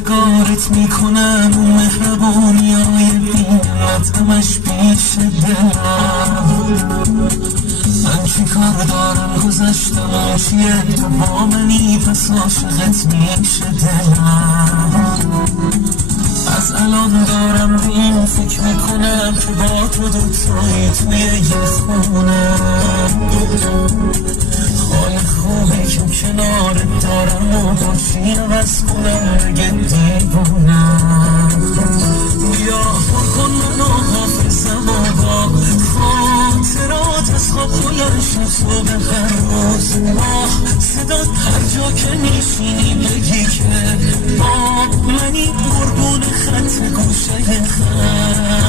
گارت میکنم مهربونی های بینت همش پیش دلم. من چی کار دارم گذشتم چیه تو با منی پس عاشقت میشه دلم. از الان دارم به این فکر میکنم که با تو دوتایی توی یه خونه. حال خوبی که کنارت دارم و باشی عوض کنم اگه دیوونم. بیا بکن منو حافظم و با خاطرات از خواب بلند شب صبح هر روز ماه صدات هر جا که میشینی بگی که با منی قربون خط گوشه خط.